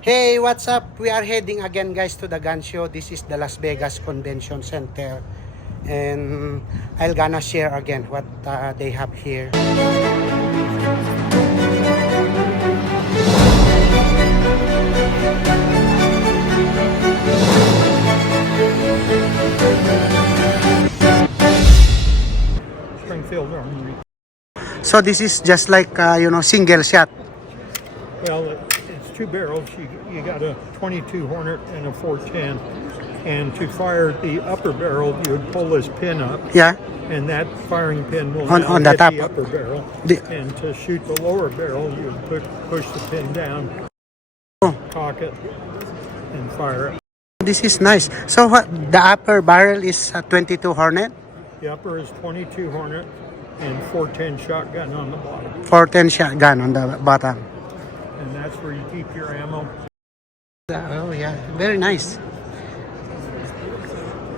Hey, what's up? We are heading again guys to the gun show. This is the Las Vegas Convention Center. And I'll gonna share again what they have here. Springfield Armory. So this is just like, single shot. Well, it's two barrels. You got a 22 Hornet and a 410. And to fire the upper barrel, you would pull this pin up. Yeah. And that firing pin will On the hit top. the upper barrel. And to shoot the lower barrel, you would push the pin down, cock it, and fire it. This is nice. So what? The upper barrel is a 22 Hornet? The upper is 22 Hornet and 410 shotgun on the bottom. 410 shotgun on the bottom. And that's where you keep your ammo. Oh yeah, very nice.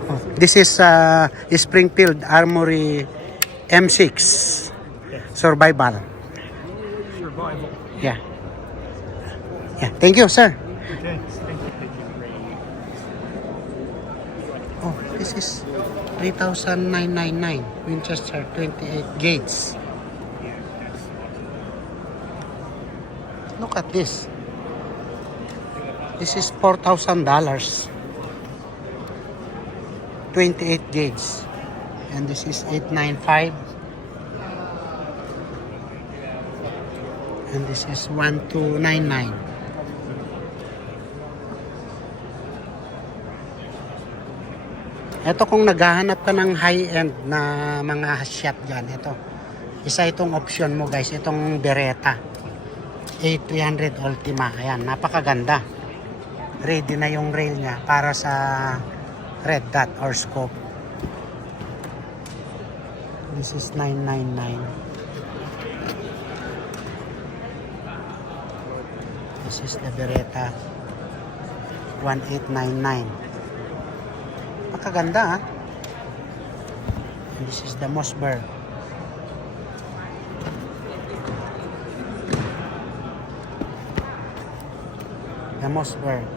Oh, this is Springfield Armory M6 Survival. Survival. Yeah. Yeah. Thank you, sir. Okay. Oh, this is 3,999 Winchester 28 gauge. Look at this. This is $4,000. 28 gauge. And this is 895. And this is 1299. Ito kung naghahanap ka ng high-end na mga shotgun, ito. Isa itong option mo guys, itong Beretta. 8300 Ultima. Ayan, napakaganda. Ready na yung rail niya para sa red dot or scope. This is 999. This is the Beretta 1899. Napakaganda, ha? And this is the Mossberg. The Mossberg.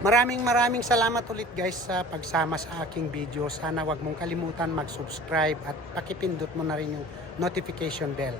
Maraming salamat ulit guys sa pagsama sa aking video. Sana wag mong kalimutan mag-subscribe at pakipindot mo na rin yung notification bell